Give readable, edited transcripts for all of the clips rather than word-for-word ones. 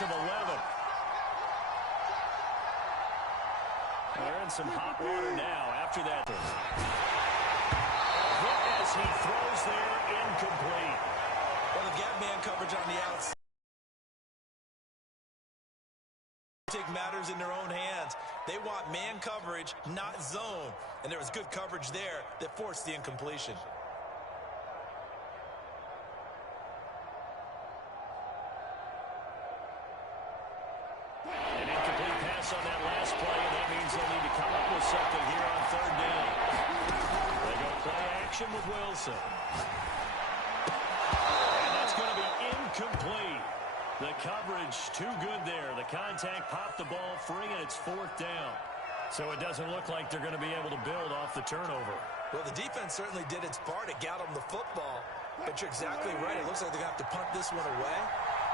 loss of 11. They're in some hot water now after that. Hit as he throws there, incomplete. Well, they've got man coverage on the outside. Take matters in their own hands. They want man coverage, not zone. And there was good coverage there that forced the incompletion. An incomplete pass on that last play, and that means they'll need to come up with something here on third down. They go play action with Wilson. And that's going to be incomplete. The coverage too good there. The contact popped the ball free, and it's fourth down. So it doesn't look like they're going to be able to build off the turnover. Well, the defense certainly did its part. It got them the football. But you're exactly right. It looks like they're going to have to punt this one away.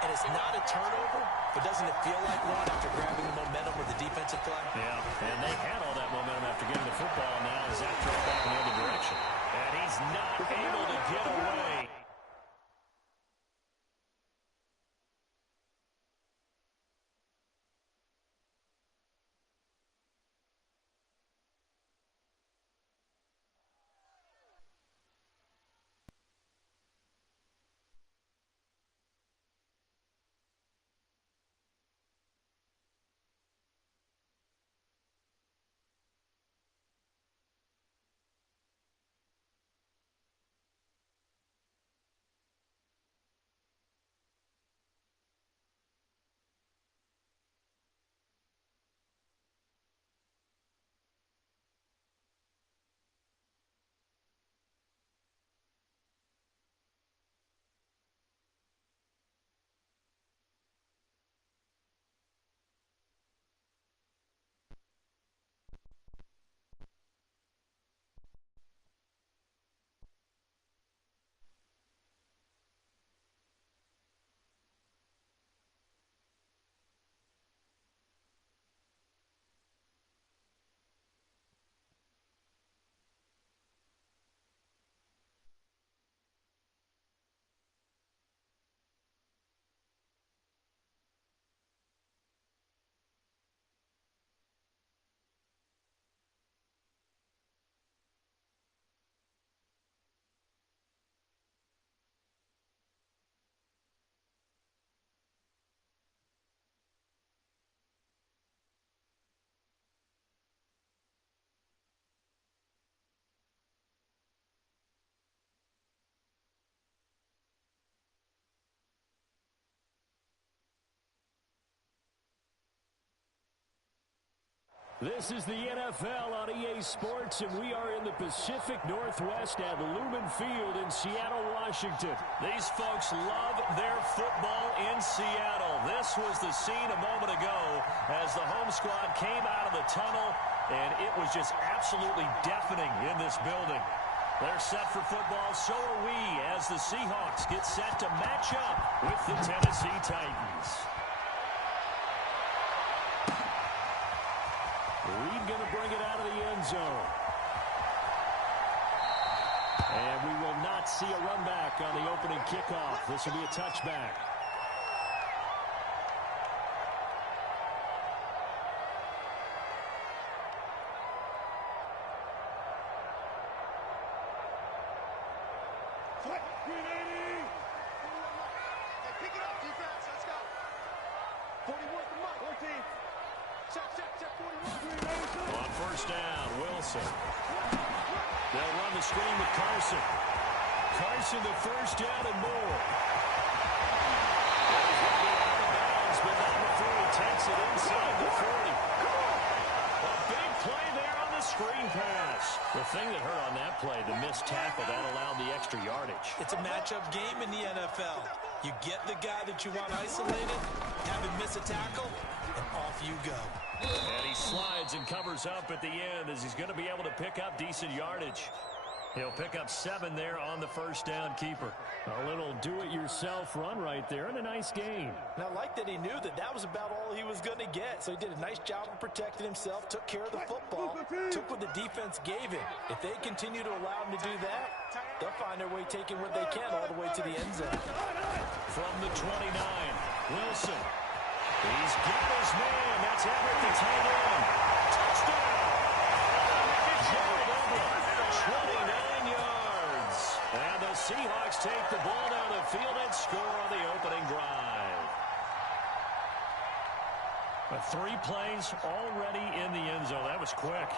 And it's not a turnover, but doesn't it feel like one after grabbing the momentum with the defensive play? Yeah, and they had all that momentum after getting the football. Now Zach throws back in the other direction. And he's not able to get away. This is the NFL on EA Sports, and we are in the Pacific Northwest at Lumen Field in Seattle, Washington. These folks love their football in Seattle. This was the scene a moment ago as the home squad came out of the tunnel, and it was just absolutely deafening in this building. They're set for football, so are we, as the Seahawks get set to match up with the Tennessee Titans. Reed going to bring it out of the end zone. And we will not see a run back on the opening kickoff. This will be a touchback. On first down, Wilson. They'll run the screen with Carson. Carson, the first down and more. He's going to be out of bounds, but not before he takes it inside the 40. A big play there on the screen pass. The thing that hurt on that play, the missed tackle, that allowed the extra yardage. It's a matchup game in the NFL. You get the guy that you want isolated, have him miss a tackle, and off you go. And he slides and covers up at the end as he's going to be able to pick up decent yardage. He'll pick up 7 there on the first down keeper. A little do-it-yourself run right there and a nice gain. And I like that he knew that that was about all he was going to get. So he did a nice job of protecting himself, took care of the football, took what the defense gave him. If they continue to allow him to do that, they'll find their way taking what they can all the way to the end zone. From the 29, Wilson. He's got his man. That's Everett, the tight end. Touchdown. Jared Everett, 29 yards. And the Seahawks take the ball down the field and score on the opening drive. But 3 plays already in the end zone. That was quick.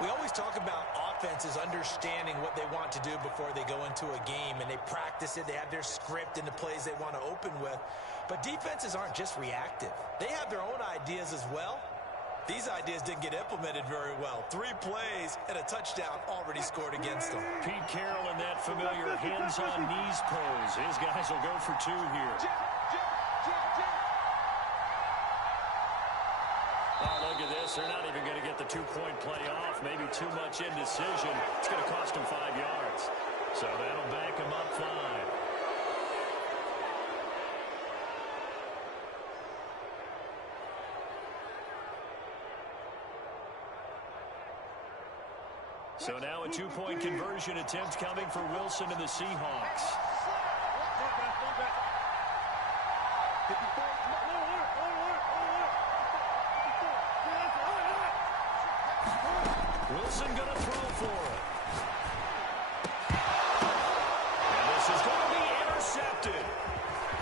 We always talk about offenses understanding what they want to do before they go into a game, and they practice it. They have their script and the plays they want to open with. But defenses aren't just reactive. They have their own ideas as well. These ideas didn't get implemented very well. 3 plays and a touchdown already scored against them. Pete Carroll in that familiar hands-on-knees pose. His guys will go for 2 here. Oh, look at this. They're not even going to get the 2-point play off. Maybe too much indecision. It's going to cost them 5 yards. So that'll back them up 5. So now a 2-point conversion attempt coming for Wilson and the Seahawks. Wilson going to throw for it. And this is going to be intercepted.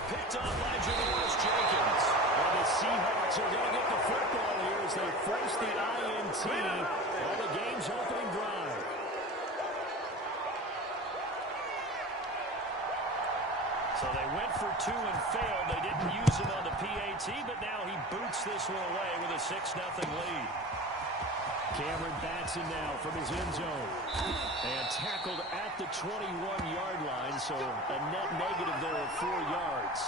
Picked up by Janoris Jenkins. And the Seahawks are going to get the football here as they force the INT on the game's opening drive. So they went for 2 and failed. They didn't use him on the PAT, but now he boots this one away with a 6-0 lead. Cameron Batson now from his end zone. And tackled at the 21-yard line, so a net negative there of 4 yards.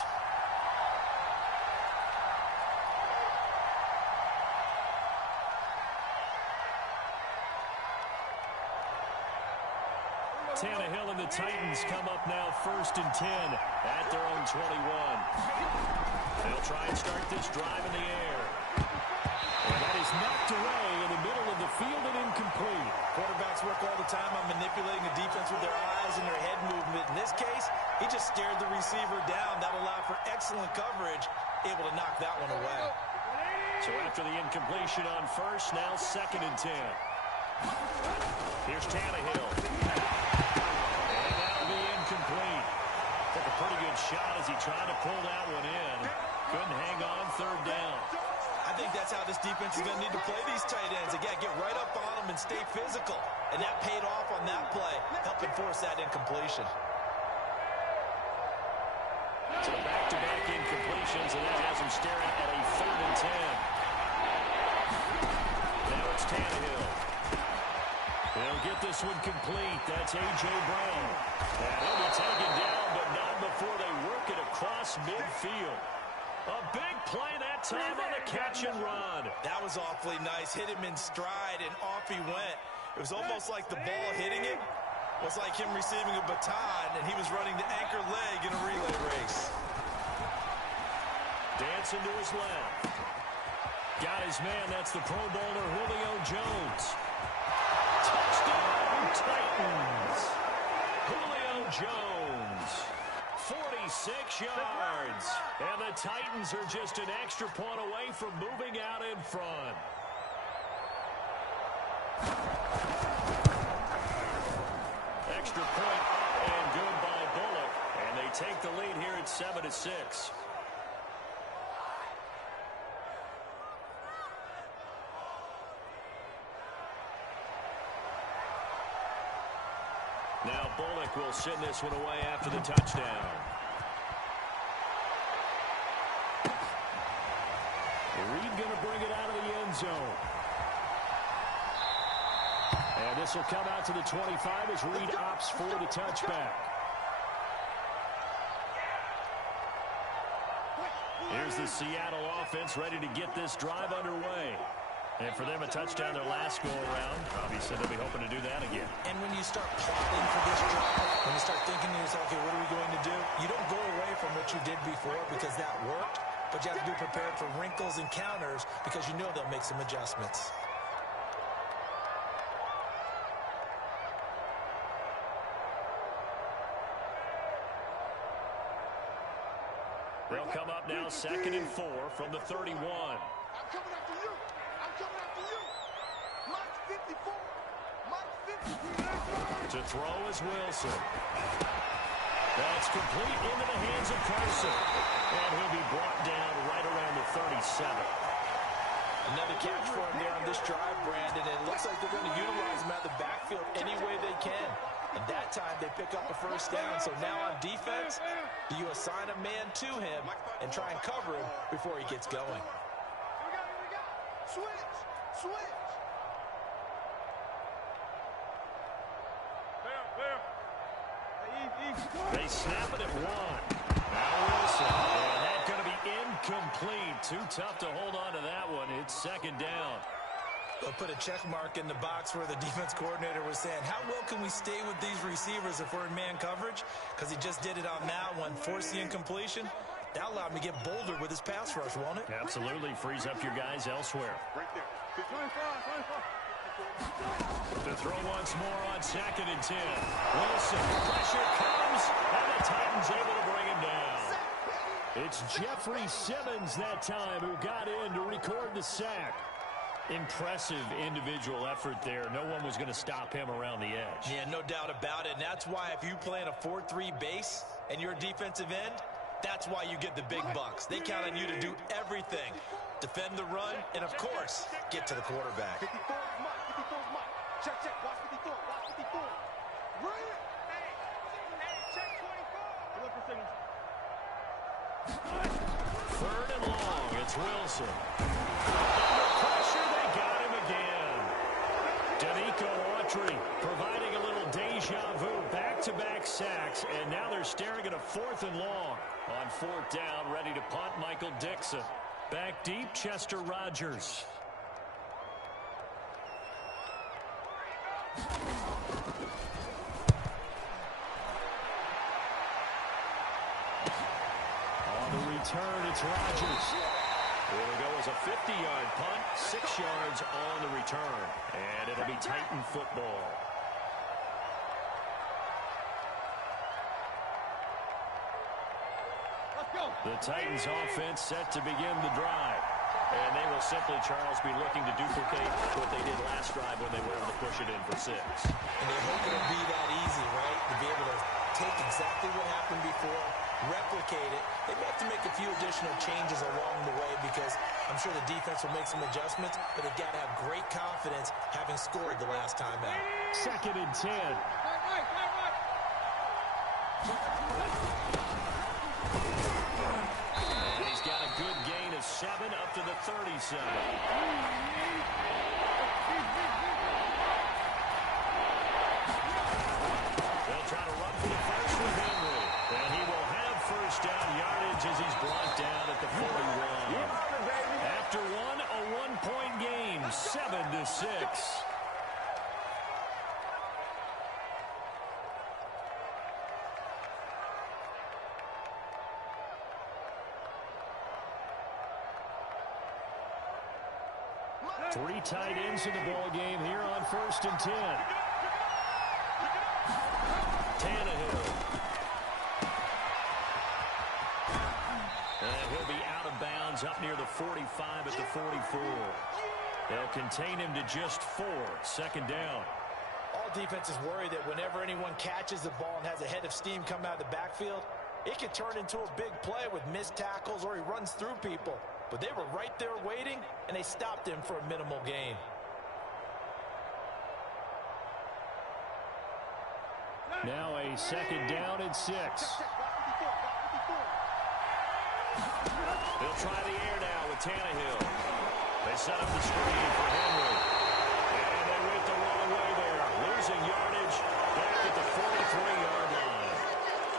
Tannehill and the Titans come up now 1st and 10 at their own 21. They'll try and start this drive in the air. And that is knocked away in the middle of the field and incomplete. Quarterbacks work all the time on manipulating the defense with their eyes and their head movement. In this case, he just stared the receiver down. That allowed for excellent coverage, able to knock that one away. So after the incompletion on 1st, now 2nd and 10. Here's Tannehill. And that'll be incomplete. Took a pretty good shot as he tried to pull that one in. Couldn't hang on 3rd down. I think that's how this defense is going to need to play these tight ends. Again, get right up on them and stay physical. And that paid off on that play, helping force that incompletion. So back-to-back incompletions, and that has him staring at a 3rd and 10. Now it's Tannehill. They'll get this one complete. That's A.J. Brown. And he'll be taken down, but not before they work it across midfield. A big play that time on the catch and run. That was awfully nice. Hit him in stride, and off he went. It was almost like the ball hitting him was like him receiving a baton, and he was running the anchor leg in a relay race. Dancing to his left. Got his man. That's the Pro Bowler Julio Jones. Touchdown, Titans. Julio Jones. 46 yards. And the Titans are just an extra point away from moving out in front. Extra point up and good by Bullock. And they take the lead here at 7-6. Now Bullock will send this one away after the touchdown. Reed going to bring it out of the end zone. And this will come out to the 25 as Reed opts for the touchback. Here's the Seattle offense ready to get this drive underway. And for them, a touchdown their last go-around. Obviously, they'll be hoping to do that again. And when you start plotting for this drive, when you start thinking to yourself, okay, what are we going to do? You don't go away from what you did before because that worked, but you have to be prepared for wrinkles and counters because you know they'll make some adjustments. They'll come up now 2nd and 4 from the 31. I'm coming after you. I'm coming after you. Mike 54. Mike 50. To throw is Wilson. That's complete into the hands of Carson. And he'll be brought down right around the 37. Another catch for him there on this drive, Brandon. And it looks like they're going to utilize him out of the backfield any way they can. And that time they pick up a first down. So now on defense, do you assign a man to him and try and cover him before he gets going? Here we go. Switch. They snap it at 1. Now Wilson. And that's going to be incomplete. Too tough to hold on to that one. It's 2nd down. They'll put a check mark in the box where the defense coordinator was saying, how well can we stay with these receivers if we're in man coverage? Because he just did it on that one, forced the incompletion. That allowed him to get bolder with his pass rush, won't it? Absolutely. Frees up your guys elsewhere. Right there. 25. To throw once more on 2nd and 10. Wilson. Pressure comes, and the Titans able to bring him down. It's Jeffrey Simmons that time who got in to record the sack. Impressive individual effort there. No one was going to stop him around the edge. Yeah, no doubt about it. And that's why if you play in a 4-3 base and you're a defensive end, that's why you get the big bucks. They count on you to do everything. Defend the run, and of course, get to the quarterback. 54 is Mike. 54 is Mike. Check. Watch 54. Watch 54. Right. Hey, check 24. Look for signals. 3rd and long. It's Wilson. Under pressure, they got him again. Danico Autry providing a little deja vu. Back-to-back sacks, and now they're staring at a 4th and long. On 4th down, ready to punt, Michael Dixon. Back deep, Chester Rogers. On the return, it's Rogers. It'll go as a 50-yard punt, 6 yards on the return. And it'll be Titan football. The Titans offense set to begin the drive. And they will simply, Charles, be looking to duplicate what they did last drive when they were able to push it in for 6. And they hope it'll be that easy, right? To be able to take exactly what happened before, replicate it. They may have to make a few additional changes along the way because I'm sure the defense will make some adjustments, but they've got to have great confidence having scored the last time out. 2nd and 10. And he's got a good gain of 7 up to the 37. They'll try to run for the first with Henry. And he will have first down yardage as he's brought down at the 41. After one, a 1-point game, 7-6. Three tight ends in the ball game here on 1st and 10. Tannehill. And he'll be out of bounds up near the 45 at the 44. They'll contain him to just 4. 2nd down. All defenses worry that whenever anyone catches the ball and has a head of steam come out of the backfield, it could turn into a big play with missed tackles or he runs through people. But they were right there waiting, and they stopped him for a minimal gain. Now a 2nd down and 6. They'll try the air now with Tannehill. They set up the screen for Henry. And they went the wrong way there. Losing yardage back at the 43-yard line.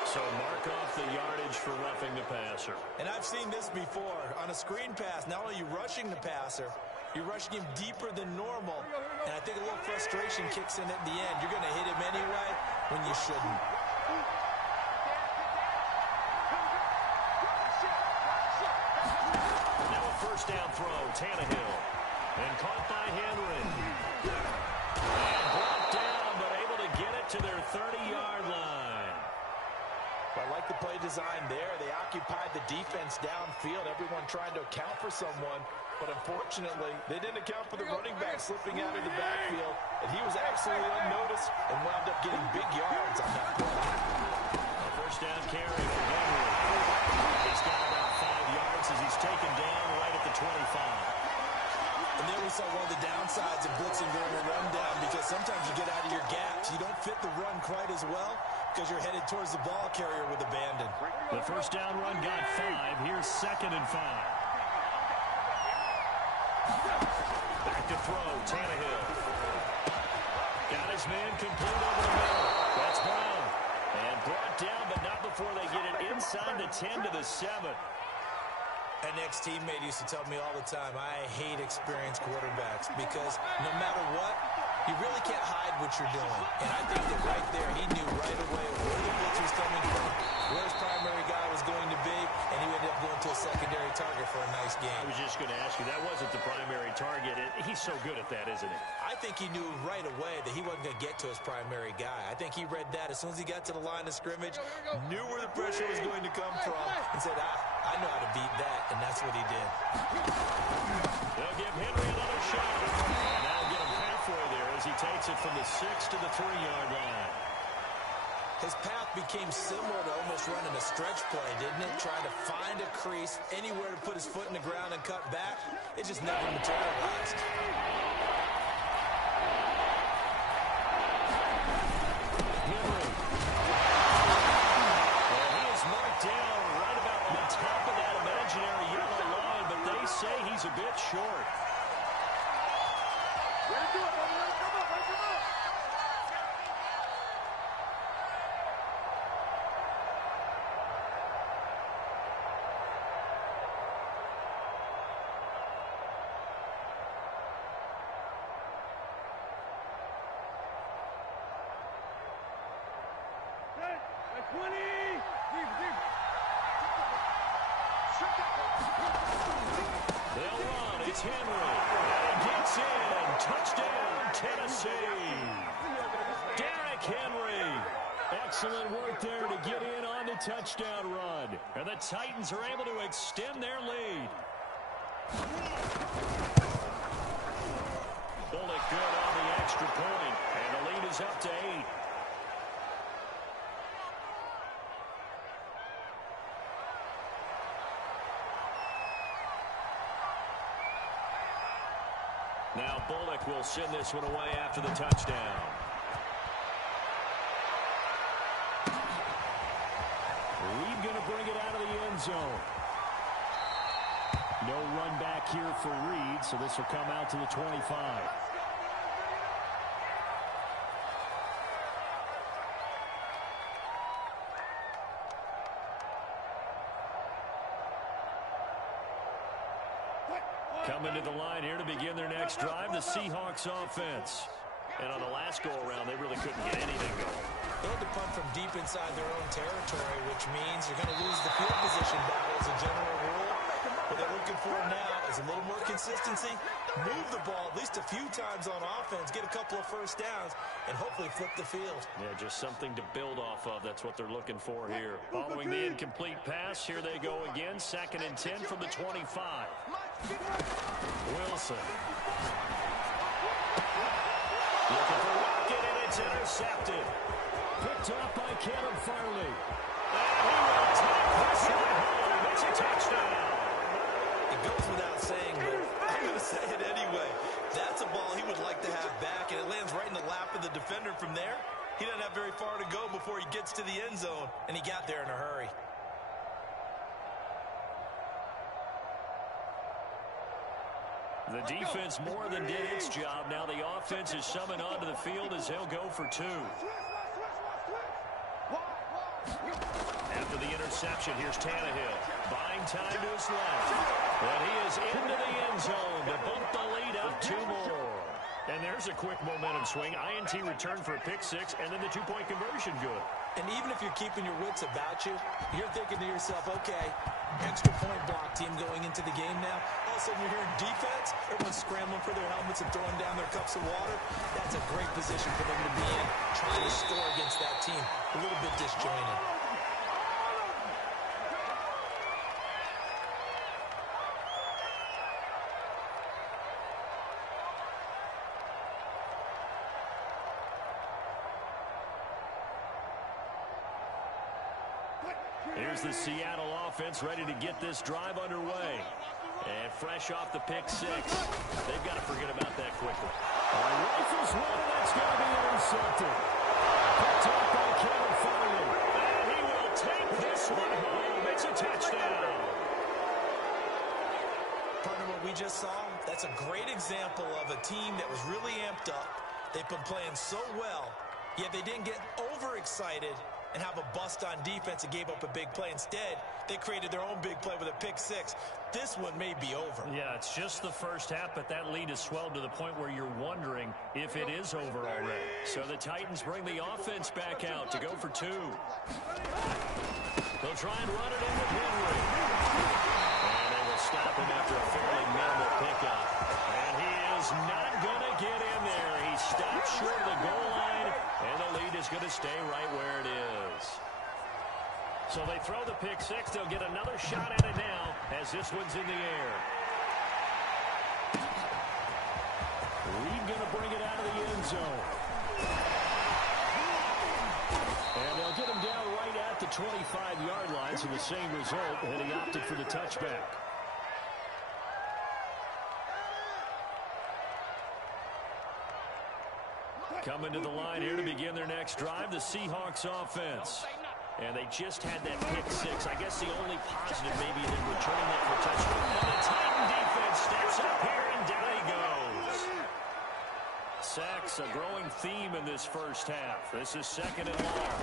So mark off the yardage for roughing the passer. And I've seen this before. On a screen pass, not only are you rushing the passer, you're rushing him deeper than normal. And I think a little frustration kicks in at the end. You're going to hit him anyway when you shouldn't. Now a first down throw, Tannehill. And caught by Henry. And brought down, but able to get it to their 30-yard line. I like the play design there. They occupied the defense downfield, everyone trying to account for someone. But unfortunately, they didn't account for the running back slipping out of the backfield, and he was absolutely unnoticed and wound up getting big yards on that play. A first down carry for Henry. He's got about 5 yards as he's taken down right at the 25. And there we saw one of the downsides of blitzing during a rundown, because sometimes you get out of your gaps. You don't fit the run quite as well because you're headed towards the ball carrier with abandon. The first down run got 5. Here's 2nd and 5. Back to throw, Tannehill. Got his man complete over the middle. That's Brown. And brought down, but not before they get it inside the 10 to the 7. An ex-teammate used to tell me all the time, I hate experienced quarterbacks because no matter what, you really can't hide what you're doing. And I think that right there, he knew right away where the blitz was coming from, where his primary guy was going to be, and he ended up going to a secondary target for a nice game. I was just going to ask you, that wasn't the primary target. He's so good at that, isn't he? I think he knew right away that he wasn't going to get to his primary guy. I think he read that as soon as he got to the line of scrimmage, knew where the pressure was going to come from, and said, I know how to beat that, and that's what he did. They'll give Henry another shot. And that'll get him halfway there as he takes it from the 6 to the 3-yard line. His path became similar to almost running a stretch play, didn't it? Trying to find a crease, anywhere to put his foot in the ground and cut back. It just never materialized. Henry. Well, he is marked down right about on top of that imaginary yellow line, but they say he's a bit short. They'll run. It's Henry. And he gets in. Touchdown, Tennessee. Derrick Henry. Excellent work there to get in on the touchdown run. And the Titans are able to extend their lead. Bullock good on the extra point. And the lead is up to 8. Now Bullock will send this one away after the touchdown. Reed going to bring it out of the end zone. No run back here for Reed, so this will come out to the 25. Coming to the line here to begin their next drive, the Seahawks offense. And on the last go-around, they really couldn't get anything going. They had to punt from deep inside their own territory, which means you're going to lose the field position battle as a general rule. What they're looking for now is a little more consistency, move the ball at least a few times on offense, get a couple of first downs, and hopefully flip the field. Yeah, just something to build off of. That's what they're looking for here. Following the incomplete pass, here they go again. 2nd and 10 from the 25. Wilson. Looking for Rocket, and it's intercepted. Picked up by Kevin Farley. And he will take this one home. It's a touchdown. It goes without saying, but I'm going to say it anyway. That's a ball he would like to have back, and it lands right in the lap of the defender from there. He doesn't have very far to go before he gets to the end zone, and he got there in a hurry. The defense more than did its job. Now the offense is summoned onto the field as they'll go for 2. After the interception, here's Tannehill. Buying time to his left. But he is into the end zone to bump the lead up 2 more. And there's a quick momentum swing. INT return for a pick-6, and then the 2-point conversion good. And even if you're keeping your wits about you, you're thinking to yourself, okay, extra point block team going into the game now. All of a sudden you're hearing defense, everyone's scrambling for their helmets and throwing down their cups of water. That's a great position for them to be in, trying to score against that team. A little bit disjointed. Here's the Seattle offense ready to get this drive underway. And fresh off the pick six. They've got to forget about that quickly. Rifles one, and that's going to be intercepted. Picked up by Kevin Farley. And he will take this one home. It's a touchdown. Partner, what we just saw, that's a great example of a team that was really amped up. They've been playing so well, yet they didn't get overexcited and have a bust on defense and gave up a big play. Instead, they created their own big play with a pick six. This one may be over. Yeah, it's just the first half, but that lead has swelled to the point where you're wondering if it is over already. So the Titans bring the offense back out to go for two. They'll try and run it in with Henry. And they will stop him after a fairly minimal pickup. And he is not going to get in there. He stopped short of the goal line, and the lead is going to stay right where it is. So they throw the pick six. They'll get another shot at it now as this one's in the air. Reed going to bring it out of the end zone. And they'll get him down right at the 25-yard line, so the same result, and he opted for the touchback. Coming to the line here to begin their next drive, the Seahawks offense. And they just had that pick six. I guess the only positive maybe than returning that for a touchdown. And the Titan defense steps up here, and down he goes. Sacks, a growing theme in this first half. This is second and long.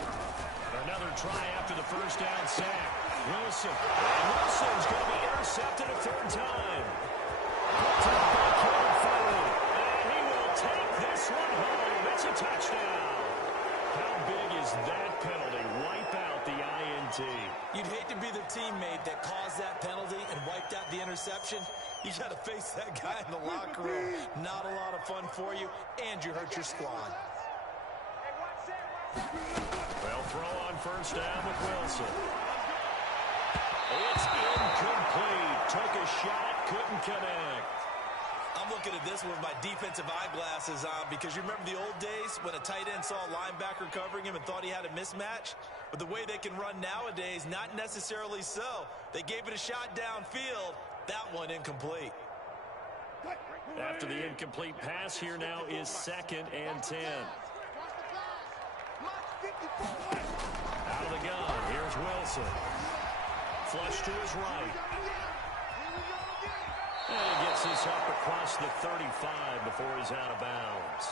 Another try after the first down sack. Wilson. And Wilson's going to be intercepted a third time. Picked up by Kevin Farley. And he will take this one home. It's a touchdown. How big is that penalty? Wipe out the INT. You'd hate to be the teammate that caused that penalty and wiped out the interception. You got to face that guy in the locker room. Not a lot of fun for you, and you hurt your squad. Well, throw on first down with Wilson. It's incomplete. Took a shot, couldn't connect. I'm looking at this with my defensive eyeglasses on because you remember the old days when a tight end saw a linebacker covering him and thought he had a mismatch? But the way they can run nowadays, not necessarily so. They gave it a shot downfield. That one incomplete. After the incomplete pass, here now is second and 10. Out of the gun, here's Wilson. Flush to his right. And he gets this up across the 35 before he's out of bounds.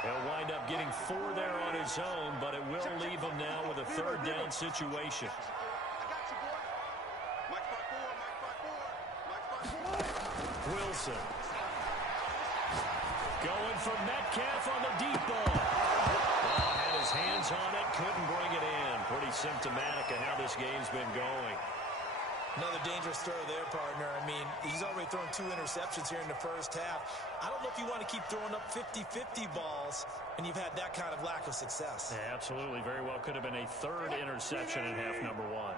He'll wind up getting 4 there on his own, but it will leave him now with a third down situation. Wilson. Going for Metcalf on the deep ball. Oh, had his hands on it, couldn't bring it in. Pretty symptomatic of how this game's been going. Another dangerous throw there, partner. I mean, he's already thrown 2 interceptions here in the first half. I don't know if you want to keep throwing up 50-50 balls and you've had that kind of lack of success. Yeah, absolutely. Very well could have been a third interception in half number 1.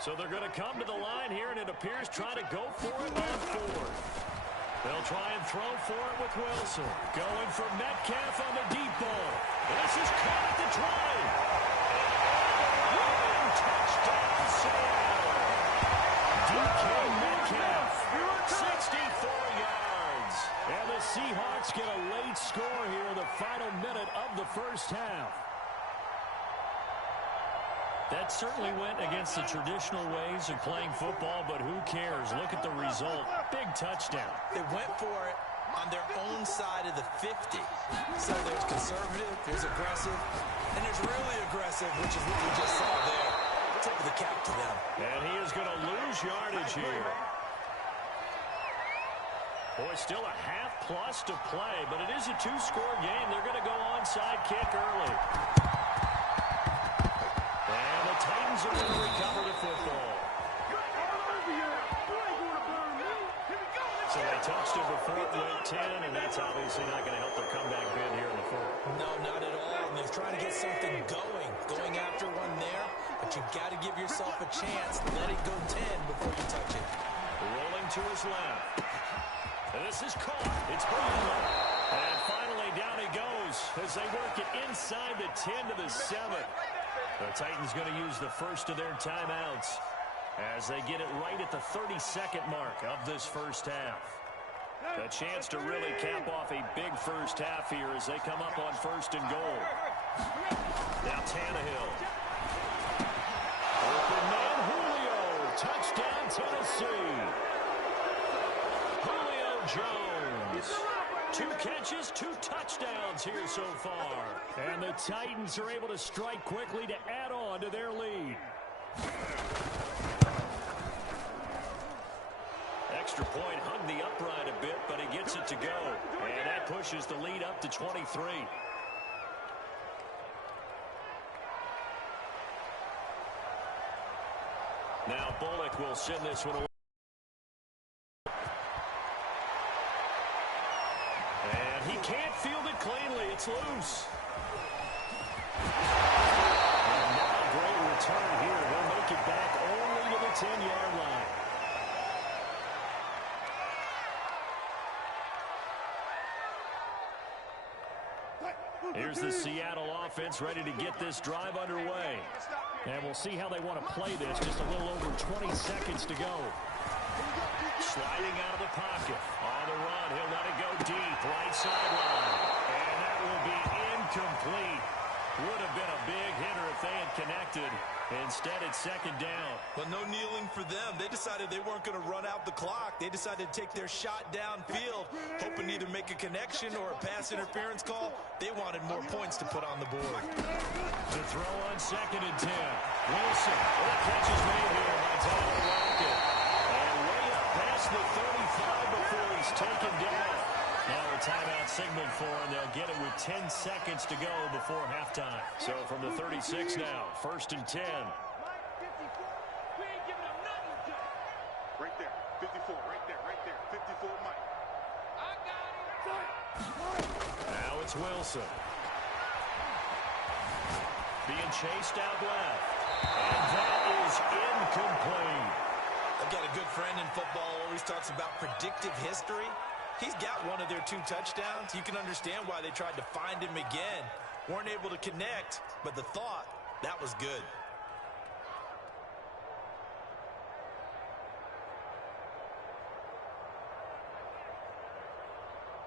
So they're going to come to the line here, and it appears trying to go for it on 4th. They'll try and throw for it with Wilson. Going for Metcalf on the deep ball. This is caught at the 20. Touchdown, Seattle. DK Metcalf, 64 yards. And the Seahawks get a late score here in the final minute of the first half. That certainly went against the traditional ways of playing football, but who cares? Look at the result. Big touchdown. They went for it on their own side of the 50. So there's conservative, there's aggressive, and there's really aggressive, which is what we just saw there. Tip of the cap to them. And he is going to lose yardage here. Boy, still a half-plus to play, but it is a 2-score game. They're going to go onside kick early. And the Titans are going to recover the football. So they touched it before it went 10, and that's obviously not going to help their comeback bid here in the fourth. No, not at all. And they're trying to get something going after one there, but you've got to give yourself a chance. Let it go 10 before you touch it. Rolling to his left. And this is caught. It's Brown. And finally down he goes as they work it inside the 10 to the 7. The Titans going to use the first of their timeouts as they get it right at the 32nd mark of this first half. A chance to really cap off a big first half here as they come up on first and goal. Now Tannehill. Open man Julio. Touchdown Tennessee. Julio Jones. 2 catches, 2 touchdowns here so far. And the Titans are able to strike quickly to add on to their lead. Extra point hung the upright a bit, but he gets it to go. And that pushes the lead up to 23. Now Bullock will send this one away. And he can't field it cleanly. It's loose. And now a great return here. He'll make it back only to the 10-yard line. Here's the Seattle offense ready to get this drive underway. And we'll see how they want to play this. Just a little over 20 seconds to go. Sliding out of the pocket. On the run, he'll let it go deep. Right sideline. And that will be incomplete. Would have been a big hitter if they had connected. Instead, it's second down. Well, no kneeling for them. They decided they weren't going to run out the clock. They decided to take their shot downfield, hoping to either make a connection or a pass interference call. They wanted more points to put on the board. To throw on second and 10. Wilson. Well, the catch is made here by Tyler Lockett. And way up past the 35 before he's taken down. Now a timeout signaled for, and they'll get it with 10 seconds to go before halftime. So from the 36 now, first and 10. Right there, 54, right there, 54, Mike. I got him. Now it's Wilson. Being chased out left. And that is incomplete. I've got a good friend in football who always talks about predictive history. He's got one of their 2 touchdowns. You can understand why they tried to find him again. Weren't able to connect, but the thought, that was good.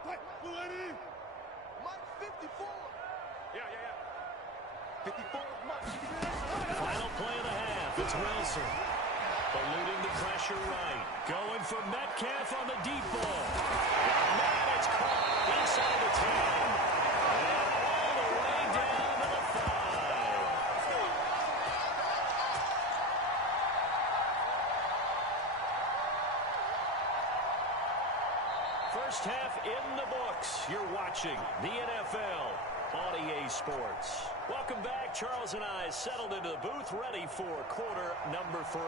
Mike, 54. Yeah. 54, Mike. Final play of the half. It's Wilson. Eluding the pressure right. Going for Metcalf on the deep ball. Now it's caught inside the 10. And all the way down to the 5. First half in the books. You're watching the NFL on EA Sports. Welcome back. Charles and I settled into the booth, ready for quarter number 3.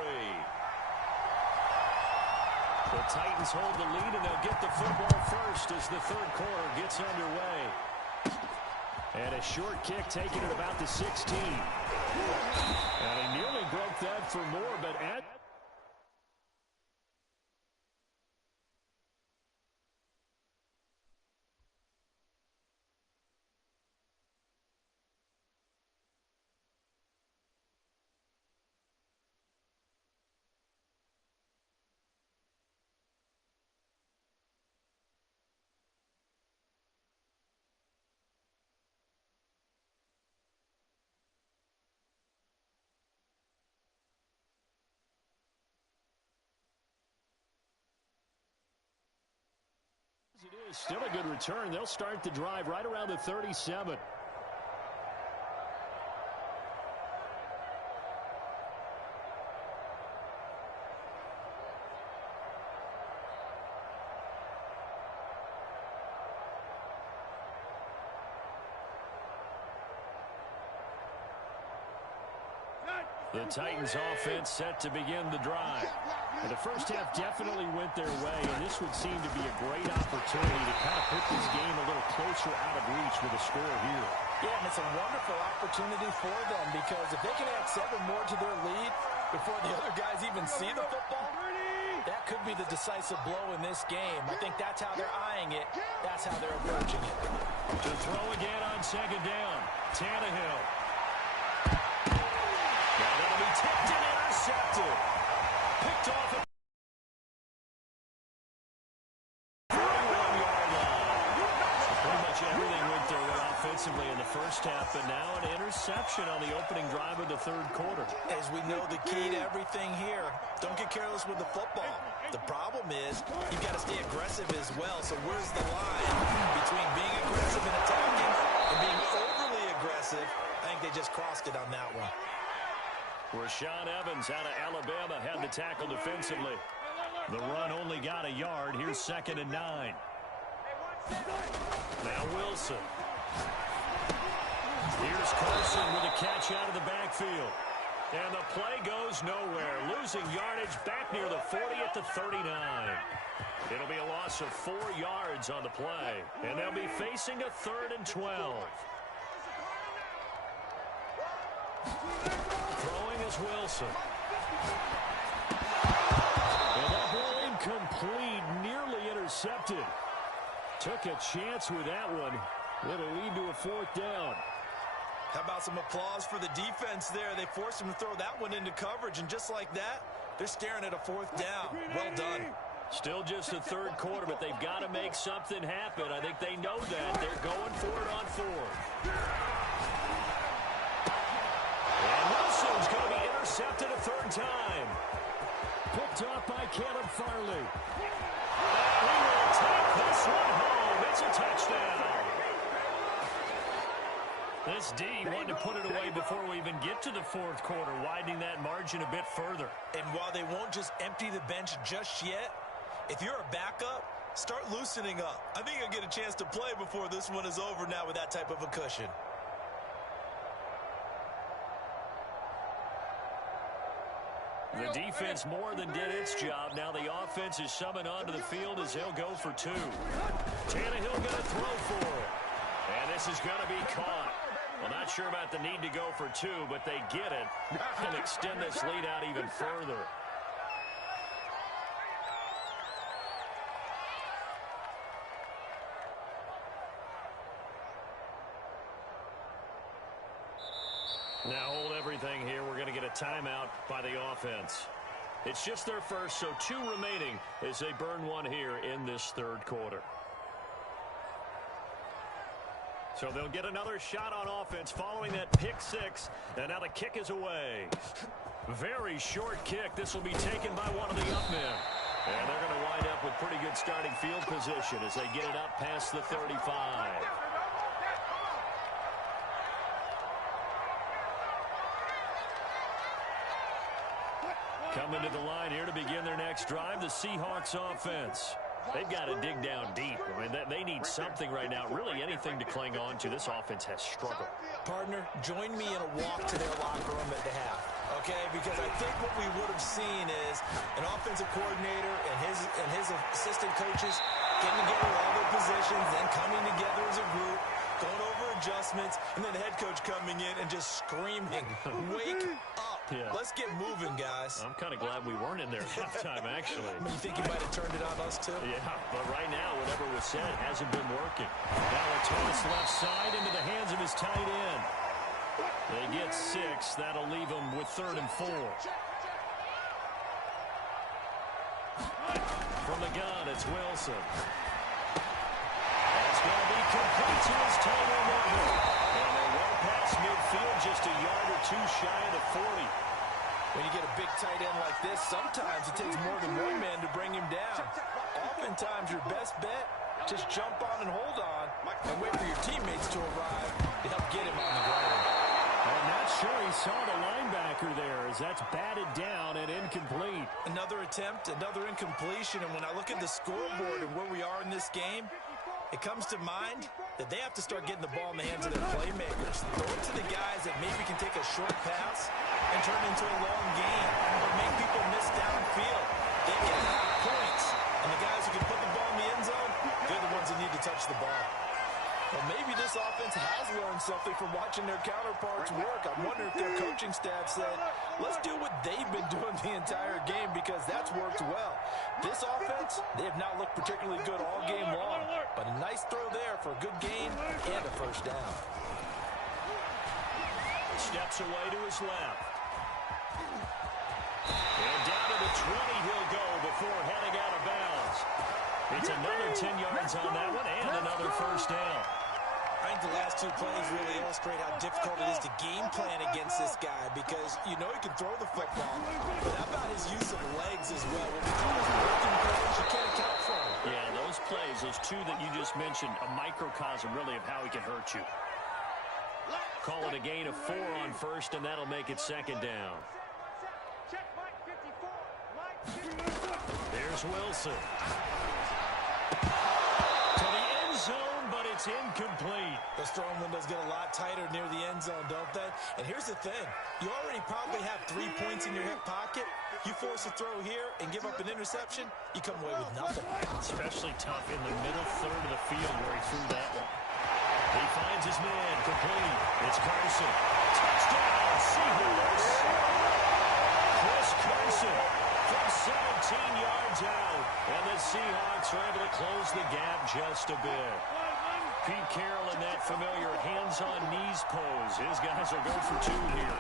The Titans hold the lead, and they'll get the football first as the third quarter gets underway. And a short kick taken at about the 16. And he nearly broke that for more, but at... It is still a good return. They'll start the drive right around the 37. The Titans offense set to begin the drive. And the first half definitely went their way, and this would seem to be a great opportunity to kind of put this game a little closer out of reach with a score here. Yeah, and it's a wonderful opportunity for them because if they can add 7 more to their lead before the other guys even see the football, that could be the decisive blow in this game. I think that's how they're eyeing it. That's how they're approaching it. To throw again on second down, Tannehill. And that'll be tipped and intercepted. Picked off at the 41-yard line. Pretty much everything went their way offensively in the first half, but now an interception on the opening drive of the third quarter. As we know, the key to everything here, don't get careless with the football. The problem is you've got to stay aggressive as well. So where's the line between being aggressive and attacking and being overly aggressive? I think they just crossed it on that one. Rashaan Evans out of Alabama had the tackle defensively. The run only got a yard. Here's 2nd and 9. Now Wilson. Here's Carson with a catch out of the backfield. And the play goes nowhere. Losing yardage back near the 40 at the 39. It'll be a loss of 4 yards on the play. And they'll be facing a 3rd and 12. Throwing is Wilson. And that ball incomplete, nearly intercepted. Took a chance with that one. It'll lead to a 4th down. How about some applause for the defense there? They forced him to throw that one into coverage, and just like that, they're staring at a 4th down. Well done. Still just the third quarter, but they've got to make something happen. I think they know that. They're going for it on 4th. And Wilson's going to be intercepted a 3rd time. Picked off by Caleb Farley. And he will take this one home. It's a touchdown. This D wanted to put it away before we even get to the 4th quarter, widening that margin a bit further. And while they won't just empty the bench just yet, if you're a backup, start loosening up. I think you'll get a chance to play before this one is over now with that type of a cushion. The defense more than did its job. Now the offense is summoned onto the field as they'll go for 2. Tannehill going to throw for it. And this is going to be caught. Well, not sure about the need to go for 2, but they get it and extend this lead out even further. Now hold everything here. We're going to get a timeout by the offense. It's just their first, so 2 remaining as they burn one here in this third quarter. So they'll get another shot on offense following that pick 6, and now the kick is away. Very short kick. This will be taken by one of the up men. And they're going to wind up with pretty good starting field position as they get it up past the 35. Coming to the line here to begin their next drive, the Seahawks offense. They've got to dig down deep. I mean, they need something right now, really anything to cling on to. This offense has struggled. Partner, join me in a walk to their locker room at the half, okay? Because I think what we would have seen is an offensive coordinator and his assistant coaches getting together all their positions, then coming together as a group, going over adjustments, and then the head coach coming in and just screaming, wake up. Yeah. Let's get moving, guys. I'm kind of glad we weren't in there at halftime, actually. I mean, you think you might have turned it on us, too? Yeah, but right now, whatever was said hasn't been working. Now a toss left side into the hands of his tight end. They get 6. That'll leave them with 3rd and 4. From the gun, it's Wilson. That's going to be complete to his tight end. And they're well past midfield, just a yard or 2 shy of the 40. When you get a big tight end like this, sometimes it takes more than one man to bring him down. Oftentimes, your best bet, just jump on and hold on and wait for your teammates to arrive to help get him on the ground. I'm not sure he saw the linebacker there as that's batted down and incomplete. Another attempt, another incompletion, and when I look at the scoreboard and where we are in this game, it comes to mind that they have to start getting the ball in the hands of their playmakers. Throw it to the guys that maybe can take a short pass and turn it into a long game or make people miss downfield. They can have points, and the guys who can put the ball in the end zone, they're the ones that need to touch the ball. Well, maybe this offense has learned something from watching their counterparts work. I wonder if their coaching staff said, let's do what they've been doing the entire game because that's worked well. This offense, they have not looked particularly good all game long, but a nice throw there for a good gain and a first down. Steps away to his left. And down to the 20 he'll go before heading out of bounds. It's another 10 yards on that one and another first down. I think the last two plays really illustrate how difficult it is to game plan against this guy because you know he can throw the football, but how about his use of legs as well? What we call his working plays, you can't account for him. Yeah, those plays, those two that you just mentioned, a microcosm really of how he can hurt you. Call it a gain of 4 on first, and that'll make it second down. Check Mike 54. Mike 54. There's Wilson. To the end zone, but it's incomplete. Those throwing windows get a lot tighter near the end zone, don't they? And here's the thing. You already probably have 3 points in your hip pocket. You force a throw here and give up an interception, you come away with nothing. Especially tough in the middle third of the field where he threw that one. He finds his man, complete. It's Carson. Touchdown, Seahawks. Chris Carson from 17 yards out. And the Seahawks are able to close the gap just a bit. Pete Carroll in that familiar hands-on-knees pose. His guys will go for 2 here.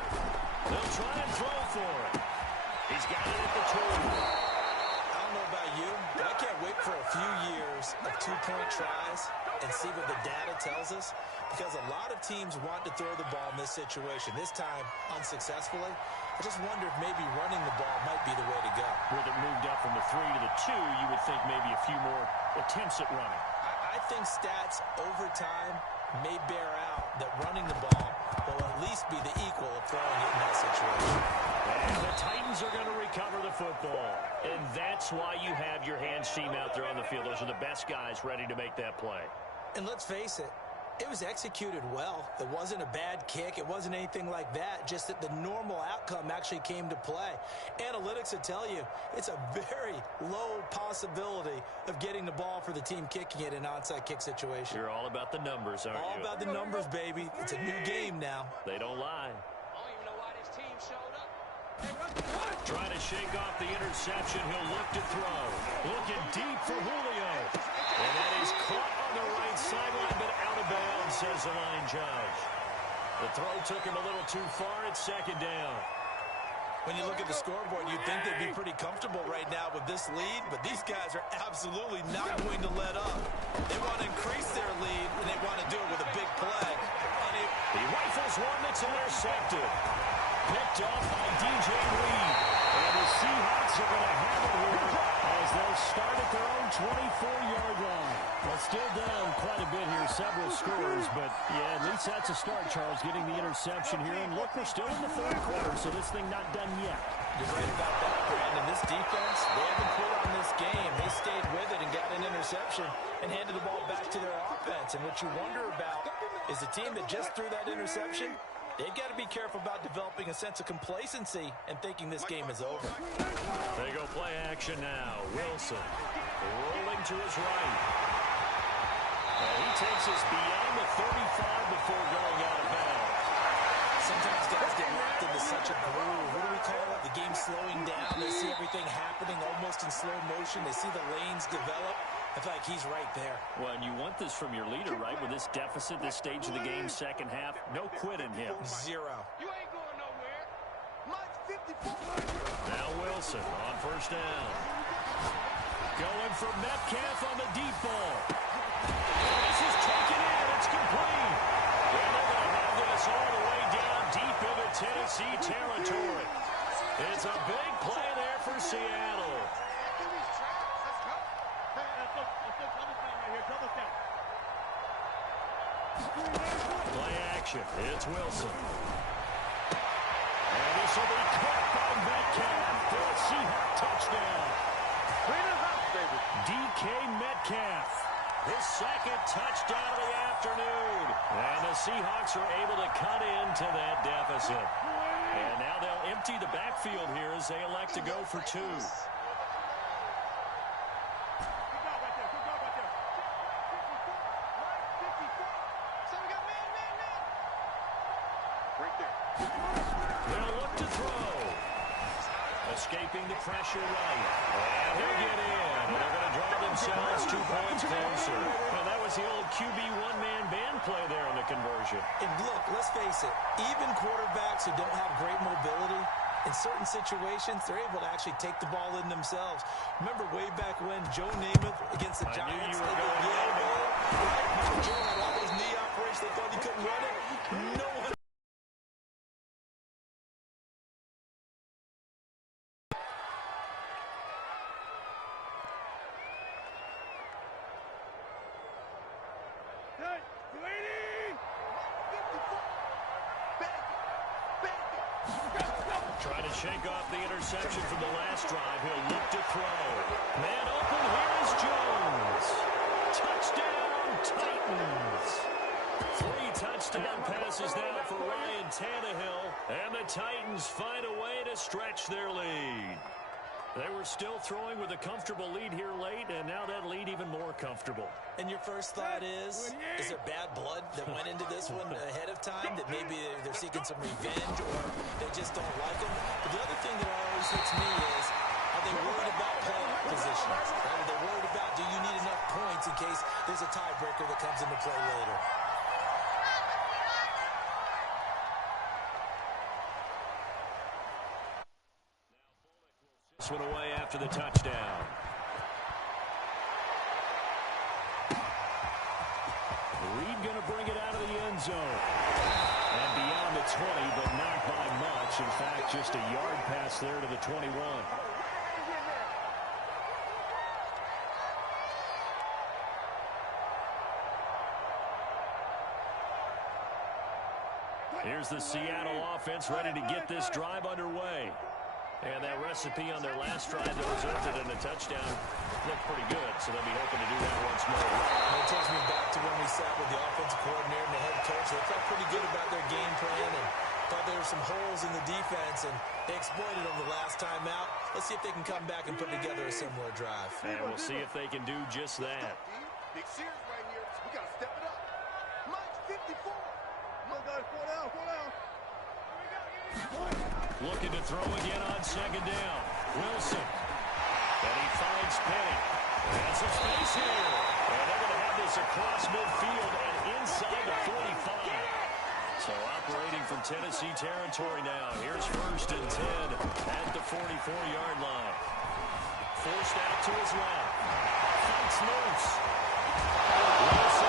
They'll try and throw for it. He's got it at the 2. I don't know about you, but I can't wait for a few years of 2-point tries and see what the data tells us, because a lot of teams want to throw the ball in this situation, this time unsuccessfully. I just wonder if maybe running the ball might be the way to go. With it moved up from the 3 to the 2, you would think maybe a few more attempts at running. I think stats over time may bear out that running the ball will at least be the equal of throwing it in that situation. And the Titans are going to recover the football. And that's why you have your hands team out there on the field. Those are the best guys ready to make that play. And let's face it, it was executed well. It wasn't a bad kick. It wasn't anything like that. Just that the normal outcome actually came to play. Analytics will tell you it's a very low possibility of getting the ball for the team kicking it in an onside kick situation. You're all about the numbers, aren't you? All about the numbers, baby. It's a new game now. They don't lie. I don't even know why this team showed up. Trying to shake off the interception. He'll look to throw. Looking deep for Julio. And that is caught on the right sideline, but out of bounds, says the line judge. The throw took him a little too far. It's second down. When you look at the scoreboard, you'd think they'd be pretty comfortable right now with this lead, but these guys are absolutely not going to let up. They want to increase their lead, and they want to do it with a big play. And he rifles one that's intercepted. Picked off by DJ Reed. And the Seahawks are going to have it here as they'll start at their own 24-yard line. Well, still down quite a bit here, several scores, but yeah, at least that's a start, Charles, getting the interception here. And look, we're still in the 3rd quarter, so this thing not done yet. You're right about that, Brandon. This defense, they haven't quit on this game. They stayed with it and got an interception and handed the ball back to their offense. And what you wonder about is the team that just threw that interception, they've got to be careful about developing a sense of complacency and thinking this game is over. They go play action now. Wilson rolling to his right. He takes us beyond the 35 before going out of bounds. Sometimes guys get locked into such a groove. What do we call it? The game slowing down. They see everything happening almost in slow motion. They see the lanes develop. I feel like he's right there. Well, and you want this from your leader, right? With this deficit, this stage of the game, second half, no quit in him. 0. You ain't going nowhere. Mike 54. Now Wilson on first down. Going for Metcalf on the deep ball. This is taken in. It's complete. And they're going to have this all the way down deep into Tennessee territory. It's a big play there for Seattle. Play action. It's Wilson. And this will be caught by Metcalf for a Seahawk touchdown. DK Metcalf. His second touchdown of the afternoon. And the Seahawks are able to cut into that deficit. And now they'll empty the backfield here as they elect to go for 2. They'll look to throw. Escaping the pressure right. And he'll get in. And they're going to draw themselves 2 points closer. And that was the old QB one-man band play there on the conversion. And look, let's face it, even quarterbacks who don't have great mobility, in certain situations, they're able to actually take the ball in themselves. Remember way back when Joe Namath against the Giants? I knew you were going there. Right? Remember Joe had all those knee operations. They thought he couldn't run it. No one. Trying to shake off the interception from the last drive. He'll look to throw. Man open. Here is Jones. Touchdown, Titans. 3 touchdown passes now for Ryan Tannehill. And the Titans find a way to stretch their lead. They were still throwing with a comfortable lead here late, and now that lead even more comfortable. And your first thought is there bad blood that went into this one ahead of time, that maybe they're seeking some revenge or they just don't like them? But the other thing that always hits me is, are they worried about playoff positions? Are they worried about, do you need enough points in case there's a tiebreaker that comes into play later? This one away after the touchdown. Reed going to bring it out of the end zone. And beyond the 20, but not by much. In fact, just a yard pass there to the 21. Here's the Seattle offense ready to get this drive underway. And that recipe on their last drive that resulted in a touchdown looked pretty good, so they'll be hoping to do that once more. It takes me back to when we sat with the offensive coordinator and the head coach. They felt pretty good about their game plan and thought there were some holes in the defense, and they exploited them the last time out. Let's see if they can come back and put together a similar drive. And we'll see if they can do just that. Big series right here. We got to step it up. Mike's 54. Come on, guys. 4 down. 4 down. Looking to throw again on second down. Wilson. And he finds Penny. And some space here. And they're going to have this across midfield and inside the 45. So operating from Tennessee territory now. Here's 1st and 10 at the 44-yard line. Forced out to his left. Fights loose. Wilson